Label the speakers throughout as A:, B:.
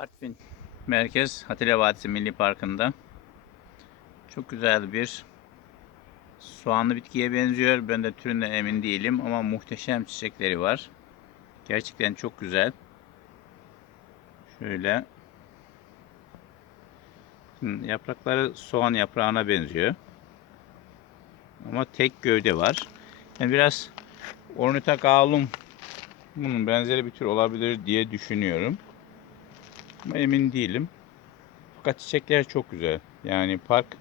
A: Artvin Merkez Hatile Vadisi Milli Parkı'nda çok güzel bir soğanlı bitkiye benziyor. Ben de türünden emin değilim ama muhteşem çiçekleri var. Gerçekten çok güzel. Şöyle yaprakları soğan yaprağına benziyor. Ama tek gövde var. Yani biraz Ornithogalum bunun benzeri bir tür olabilir diye düşünüyorum. Ama emin değilim. Fakat çiçekler çok güzel. Yani park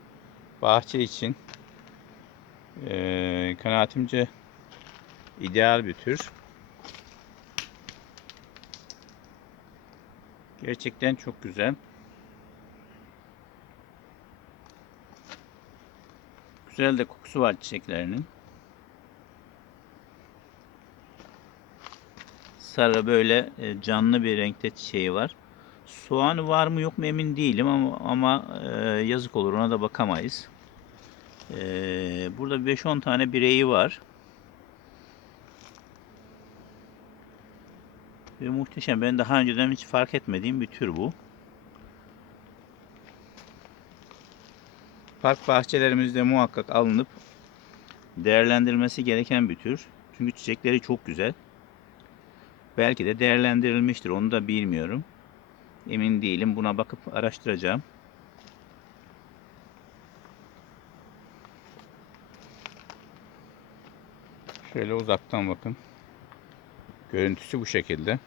A: bahçe için eee kanaatimce ideal bir tür. Gerçekten çok güzel. Güzel de kokusu var çiçeklerinin. Sarı böyle e, canlı bir renkte çiçeği var. Soğanı var mı yok mu emin değilim ama, ama e, yazık olur ona da bakamayız. E, burada 5-10 tane bireyi var. Ve muhteşem. Ben daha önceden hiç fark etmediğim bir tür bu. Park bahçelerimizde muhakkak alınıp değerlendirilmesi gereken bir tür. Çünkü çiçekleri çok güzel. Belki de değerlendirilmiştir. Onu da bilmiyorum. Emin değilim. Buna bakıp araştıracağım. Şöyle uzaktan bakın. Görüntüsü bu şekilde.